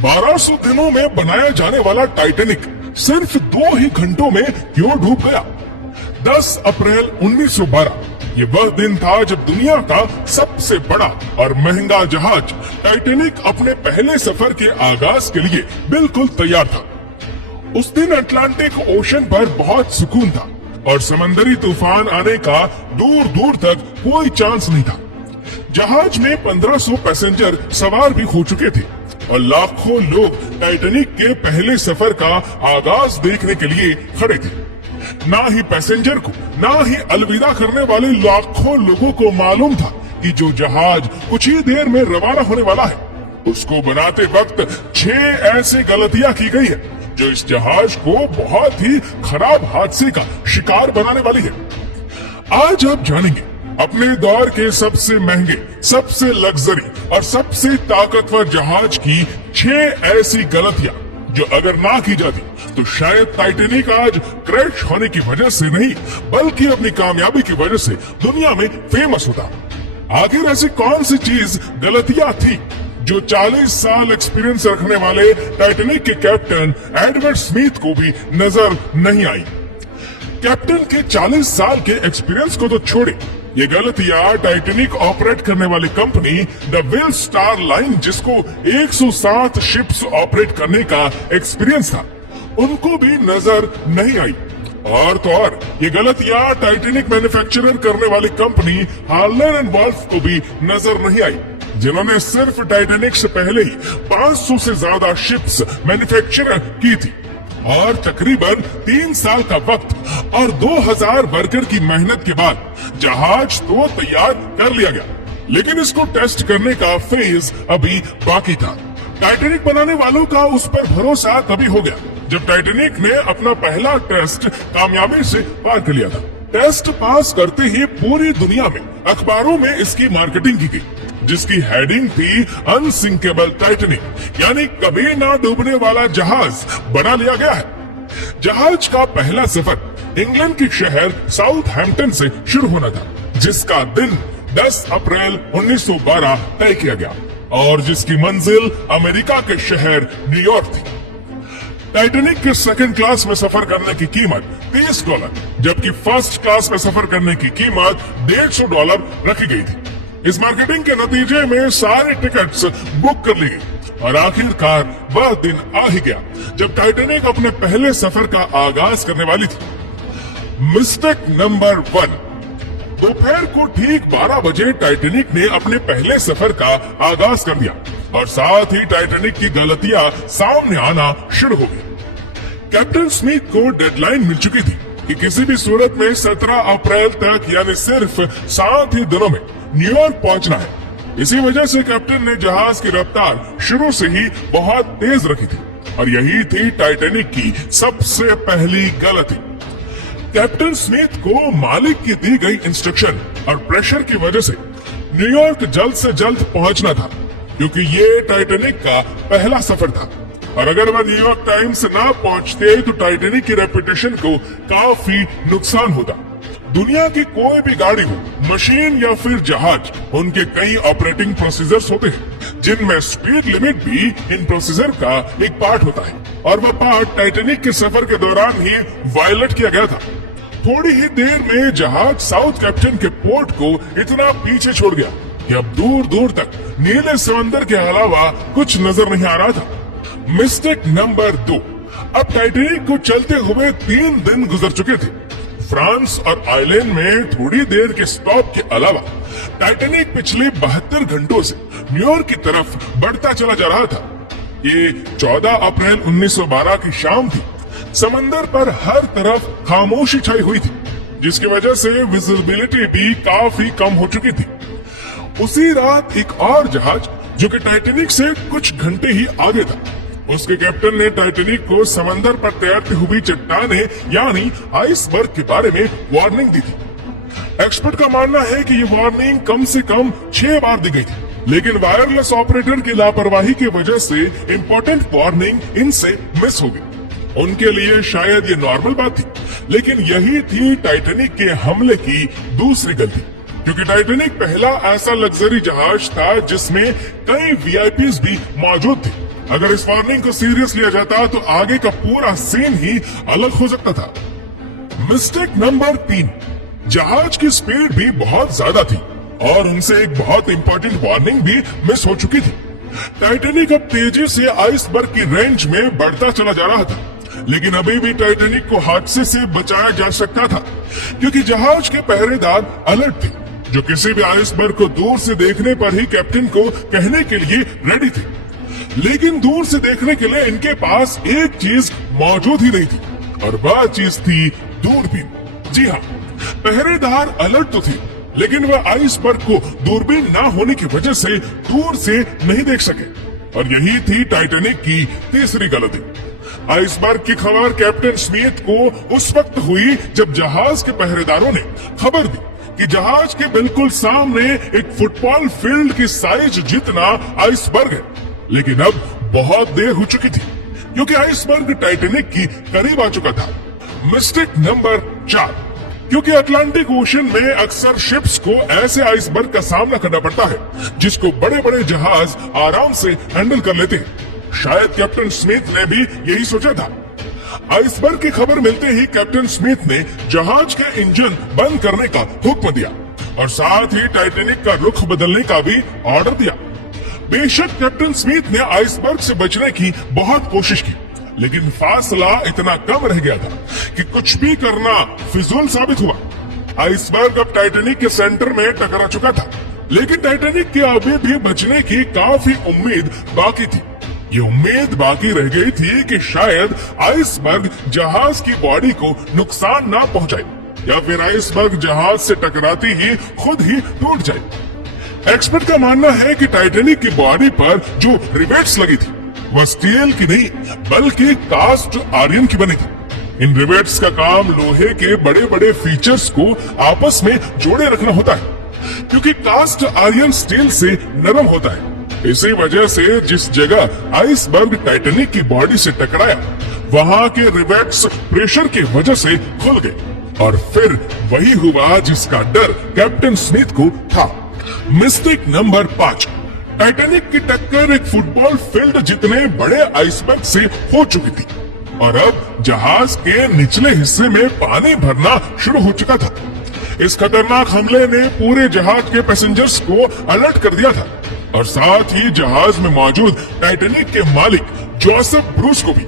1200 दिनों में बनाया जाने वाला टाइटैनिक सिर्फ 2 ही घंटों में क्यों डूब गया? 10 अप्रैल 1912 ये वह दिन था जब दुनिया का सबसे बड़ा और महंगा जहाज टाइटैनिक अपने पहले सफर के आगाज के लिए बिल्कुल तैयार था। उस दिन अटलांटिक ओशन पर बहुत सुकून था और समंदरी तूफान आने का दूर दूर तक कोई चांस नहीं था। जहाज में 1500 पैसेंजर सवार भी हो चुके थे और लाखों लोग टाइटैनिक के पहले सफर का आगाज देखने के लिए खड़े थे। ना ही पैसेंजर को, ना ही अलविदा करने वाले लाखों लोगों को मालूम था कि जो जहाज कुछ ही देर में रवाना होने वाला है, उसको बनाते वक्त 6 ऐसी गलतियां की गई है जो इस जहाज को बहुत ही खराब हादसे का शिकार बनाने वाली है। आज आप जानेंगे अपने दौर के सबसे महंगे, सबसे लग्जरी और सबसे ताकतवर जहाज की 6 ऐसी गलतियां जो अगर ना की जाती तो शायद टाइटैनिक आज क्रैश होने की वजह से नहीं बल्कि अपनी कामयाबी की वजह से दुनिया में फेमस होता। आखिर ऐसी कौन सी चीज, गलतियां थी जो 40 साल एक्सपीरियंस रखने वाले टाइटैनिक के कैप्टन एडवर्ड स्मिथ को भी नजर नहीं आई? कैप्टन के 40 साल के एक्सपीरियंस को तो छोड़े, ये गलतियां टाइटैनिक ऑपरेट करने वाली company the well star line, जिसको 107 शिप्स ऑपरेट करने का एक्सपीरियंस था, उनको भी नजर नहीं आई। और तो और ये गलतियां टाइटैनिक मैन्युफैक्चरर करने वाली कंपनी हार्लैंड एंड वॉल्फ को भी नजर नहीं आई, जिन्होंने सिर्फ टाइटैनिक से पहले ही 500 से ज्यादा शिप्स मैन्युफैक्चर की थी और तकरीबन 3 साल का वक्त और 2000 वर्कर की मेहनत के बाद जहाज तो तैयार कर लिया गया, लेकिन इसको टेस्ट करने का फेज अभी बाकी था। टाइटैनिक बनाने वालों का उस पर भरोसा तभी हो गया जब टाइटैनिक ने अपना पहला टेस्ट कामयाबी से पार कर लिया था। टेस्ट पास करते ही पूरी दुनिया में अखबारों में इसकी मार्केटिंग की गई, जिसकी हेडिंग थी अनसिंकेबल टाइटैनिक, यानी कभी ना डूबने वाला जहाज बना लिया गया है। जहाज का पहला सफर इंग्लैंड के शहर साउथहैम्पटन से शुरू होना था, जिसका दिन 10 अप्रैल 1912 तय किया गया और जिसकी मंजिल अमेरिका के शहर न्यूयॉर्क थी। टाइटैनिक के सेकंड क्लास में सफर करने की कीमत $30, जबकि फर्स्ट क्लास में सफर करने की कीमत $150 रखी गई थी। इस मार्केटिंग के नतीजे में सारे टिकट्स बुक कर ली गई और आखिरकार वह दिन आ ही गया जब टाइटैनिक अपने पहले सफर का आगाज करने वाली थी। Mistake number 1। दोपहर को ठीक 12 बजे टाइटैनिक ने अपने पहले सफर का आगाज कर दिया और साथ ही टाइटैनिक की गलतियां सामने आना शुरू हो गई। कैप्टन स्मिथ को डेडलाइन मिल चुकी थी कि किसी भी सूरत में 17 अप्रैल तक, यानी सिर्फ 7 ही दिनों में न्यूयॉर्क पहुंचना है। इसी वजह से कैप्टन ने जहाज की रफ्तार शुरू से ही बहुत तेज रखी थी और यही थी टाइटैनिक की सबसे पहली गलती। कैप्टन स्मिथ को मालिक की दी गई इंस्ट्रक्शन और प्रेशर की वजह से न्यूयॉर्क जल्द से जल्द पहुंचना था, क्योंकि ये टाइटैनिक का पहला सफर था और अगर वह न्यूयॉर्क टाइम से ना पहुंचते तो टाइटैनिक की रेपुटेशन को काफी नुकसान होता। दुनिया की कोई भी गाड़ी हो, मशीन या फिर जहाज, उनके कई ऑपरेटिंग प्रोसीजर्स होते हैं, जिनमें स्पीड लिमिट भी इन प्रोसीजर का एक पार्ट होता है और वह पार्ट टाइटैनिक के सफर के दौरान ही वायलेट किया गया था। थोड़ी ही देर में जहाज साउथहैम्पटन के पोर्ट को इतना पीछे छोड़ गया कि अब दूर दूर तक नीले समंदर के अलावा कुछ नजर नहीं आ रहा था। Mistake number 2। अब टाइटैनिक को चलते हुए 3 दिन गुजर चुके थे। फ्रांस और आयरलैंड में थोड़ी देर के स्टॉप के अलावा टाइटैनिक पिछले 72 घंटों से न्यूयॉर्क की तरफ बढ़ता चला जा रहा था। ये 14 अप्रैल 1912 की शाम थी। समंदर पर हर तरफ खामोशी छाई हुई थी, जिसकी वजह से विजिबिलिटी भी काफी कम हो चुकी थी। उसी रात एक और जहाज जो कि टाइटैनिक से कुछ घंटे ही आगे था, उसके कैप्टन ने टाइटैनिक को समंदर पर तैरती हुई चट्टाने यानी आइसबर्ग के बारे में वार्निंग दी थी। एक्सपर्ट का मानना है कि ये वार्निंग कम से कम 6 बार दी गई थी, लेकिन वायरलेस ऑपरेटर की लापरवाही की वजह से इम्पोर्टेंट वार्निंग इनसे मिस हो गई। उनके लिए शायद ये नॉर्मल बात थी, लेकिन यही थी टाइटैनिक के हमले की दूसरी गलती, क्योंकि टाइटैनिक पहला ऐसा लग्जरी जहाज था जिसमें कई वीआईपीज भी मौजूद थे अगर इस वार्निंग को सीरियस लिया जाता तो आगे का पूरा सीन ही अलग हो सकता था। मिस्टेक नंबर 3, जहाज की स्पीड भी बहुत ज्यादा थी और उनसे एक बहुत इंपॉर्टेंट वार्निंग भी मिस हो चुकी थी। टाइटैनिक अब तेजी से आइसबर्ग की रेंज में बढ़ता चला जा रहा था, लेकिन अभी भी टाइटैनिक को हादसे से बचाया जा सकता था, क्योंकि जहाज के पहरेदार अलर्ट थे, जो किसी भी आइसबर्ग को दूर से देखने पर ही कैप्टन को कहने के लिए रेडी थे। लेकिन दूर से देखने के लिए इनके पास एक चीज मौजूद ही नहीं थी, और वह चीज थी दूरबीन। जी हाँ, पहरेदार अलर्ट तो थे, लेकिन वह आइसबर्ग को दूरबीन ना होने की वजह से दूर से नहीं देख सके, और यही थी टाइटैनिक की तीसरी गलती। आइसबर्ग की खबर कैप्टन स्मिथ को उस वक्त हुई जब जहाज के पहरेदारों ने खबर दी कि जहाज के बिल्कुल सामने एक फुटबॉल फील्ड की साइज जितना आइसबर्ग है। लेकिन अब बहुत देर हो चुकी थी, क्योंकि आइसबर्ग टाइटैनिक की करीब आ चुका था। मिस्टेक नंबर 4, क्योंकि अटलांटिक ओशन में अक्सर शिप्स को ऐसे आइसबर्ग का सामना करना पड़ता है जिसको बड़े बड़े जहाज आराम से हैंडल कर लेते हैं। शायद कैप्टन स्मिथ ने भी यही सोचा था। आइसबर्ग की खबर मिलते ही कैप्टन स्मिथ ने जहाज के इंजन बंद करने का हुक्म दिया और साथ ही टाइटैनिक का रुख बदलने का भी ऑर्डर दिया। बेशक कैप्टन स्मिथ ने आइसबर्ग से बचने की बहुत कोशिश की, लेकिन फासला इतना कम रह गया था कि कुछ भी करना फिजूल साबित हुआ। आइसबर्ग अब टाइटैनिक के सेंटर में टकरा चुका था, लेकिन टाइटैनिक के अभी भी बचने की काफी उम्मीद बाकी थी। ये उम्मीद बाकी रह गई थी कि शायद आइसबर्ग जहाज की बॉडी को नुकसान ना पहुंचाए, या फिर आइसबर्ग जहाज से टकराती ही खुद ही टूट जाए। एक्सपर्ट का मानना है कि टाइटैनिक की बॉडी पर जो रिवेट्स लगी थी वह स्टील की नहीं बल्कि कास्ट आयरन की बनी थी। इन रिवेट्स का काम लोहे के बड़े बड़े फीचर्स को आपस में जोड़े रखना होता है, क्योंकि कास्ट आयरन स्टील से नरम होता है। इसी वजह से जिस जगह आइसबर्ग टाइटैनिक की बॉडी से टकराया वहां के रिवेट्स प्रेशर की वजह से खुल गए, और फिर वही हुआ जिसका डर कैप्टन स्मिथ को था। मिस्टेक नंबर 5, टाइटैनिक की टक्कर एक फुटबॉल फील्ड जितने बड़े आइसबर्ग से हो चुकी थी, और अब जहाज के निचले हिस्से में पानी भरना शुरू हो चुका था। इस खतरनाक हमले ने पूरे जहाज के पैसेंजर्स को अलर्ट कर दिया था, और साथ ही जहाज में मौजूद टाइटैनिक के मालिक जोसेफ ब्रूस को भी।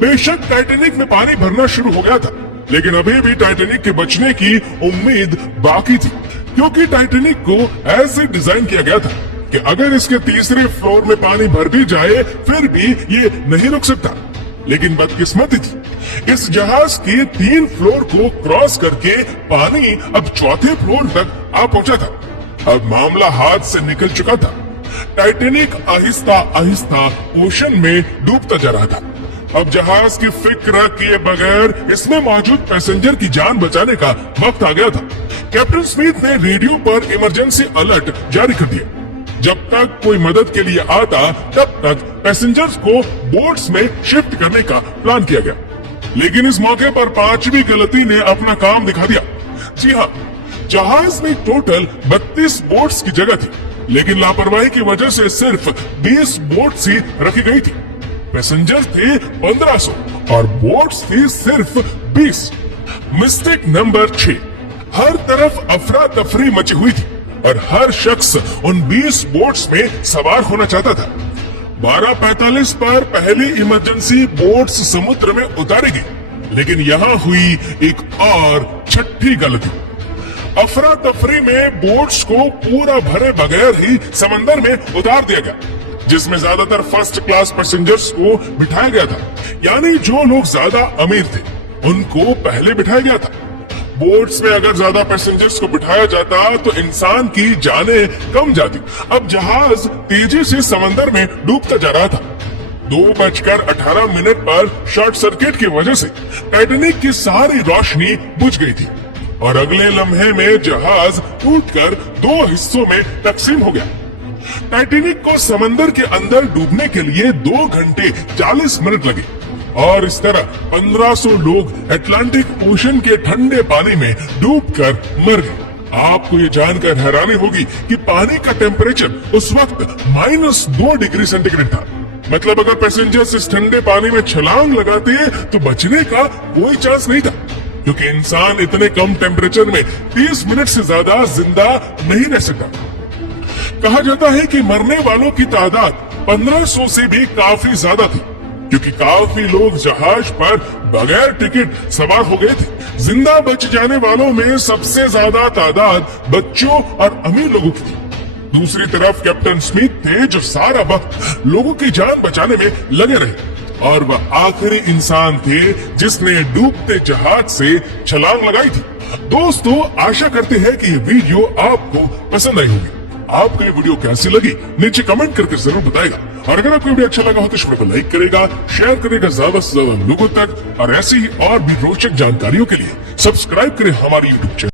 बेशक टाइटैनिक में पानी भरना शुरू हो गया था, लेकिन अभी भी टाइटैनिक के बचने की उम्मीद बाकी थी, क्योंकि टाइटैनिक को ऐसे डिजाइन किया गया था कि अगर इसके तीसरे फ्लोर में पानी भर भी जाए फिर भी ये नहीं रुक सकता। लेकिन बदकिस्मती थी, इस जहाज के 3 फ्लोर को क्रॉस करके पानी अब चौथे फ्लोर तक आ पहुंचा था। अब मामला हाथ से निकल चुका था। टाइटैनिक आहिस्ता आहिस्ता ओशन में डूबता जा रहा था। अब जहाज की फिक्र किए बगैर इसमें मौजूद पैसेंजर की जान बचाने का वक्त आ गया था। कैप्टन स्मिथ ने रेडियो पर इमरजेंसी अलर्ट जारी कर दिया। जब तक कोई मदद के लिए आता तब तक पैसेंजर्स को बोट्स में शिफ्ट करने का प्लान किया गया, लेकिन इस मौके पर 5वीं गलती ने अपना काम दिखा दिया। जी हाँ, जहाज में टोटल 32 बोट्स की जगह थी, लेकिन लापरवाही की वजह से सिर्फ 20 बोट्स ही रखी गई थी। पैसेंजर्स थे 1500 और बोट्स थी सिर्फ 20। मिस्टेक नंबर 6, हर तरफ अफरा तफरी मची हुई थी और हर शख्स उन 20 बोट्स में सवार होना चाहता था। 12:45 पर पहली इमरजेंसी बोट्स समुद्र में उतारी गई, लेकिन यहाँ हुई एक और छठी गलती। अफरा तफरी में बोट्स को पूरा भरे बगैर ही समंदर में उतार दिया गया, जिसमें ज्यादातर फर्स्ट क्लास पैसेंजर्स को बिठाया गया था, यानी जो लोग ज्यादा अमीर थे उनको पहले बिठाया गया था। बोट्स में अगर ज्यादा पैसेंजर्स को बिठाया जाता तो इंसान की जानें कम जाती। अब जहाज तेजी से समंदर में डूबता जा रहा था। 2:18 पर शॉर्ट सर्किट की वजह से टाइटैनिक की सारी रोशनी बुझ गई थी और अगले लम्हे में जहाज टूटकर 2 हिस्सों में तकसीम हो गया। टाइटैनिक को समंदर के अंदर डूबने के लिए 2 घंटे 40 मिनट लगे और इस तरह 1500 लोग अटलांटिक ओशन के ठंडे पानी में डूबकर मर गए। आपको ये जानकर हैरानी होगी कि पानी का टेम्परेचर उस वक्त -2 डिग्री सेंटीग्रेड था। मतलब अगर पैसेंजर्स इस ठंडे पानी में छलांग लगाते तो बचने का कोई चांस नहीं था, क्योंकि इंसान इतने कम टेम्परेचर में 30 मिनट से ज्यादा जिंदा नहीं रह सकता। कहा जाता है कि मरने वालों की तादाद 1500 से भी काफी ज्यादा थी, क्योंकि काफी लोग जहाज पर बगैर टिकट सवार हो गए थे। जिंदा बच जाने वालों में सबसे ज्यादा तादाद बच्चों और अमीर लोगों की थी। दूसरी तरफ कैप्टन स्मिथ थे, जो सारा वक्त लोगों की जान बचाने में लगे रहे, और वह आखिरी इंसान थे जिसने डूबते जहाज से छलांग लगाई थी। दोस्तों, आशा करते हैं कि ये वीडियो आपको पसंद आई होगी। आपको ये वीडियो कैसी लगी नीचे कमेंट करके जरूर बताएगा, और अगर आपको वीडियो अच्छा लगा हो तो इस वीडियो को लाइक करेगा, शेयर करेगा ज्यादा से ज्यादा लोगों तक, और ऐसी ही और भी रोचक जानकारियों के लिए सब्सक्राइब करें हमारे यूट्यूब चैनल।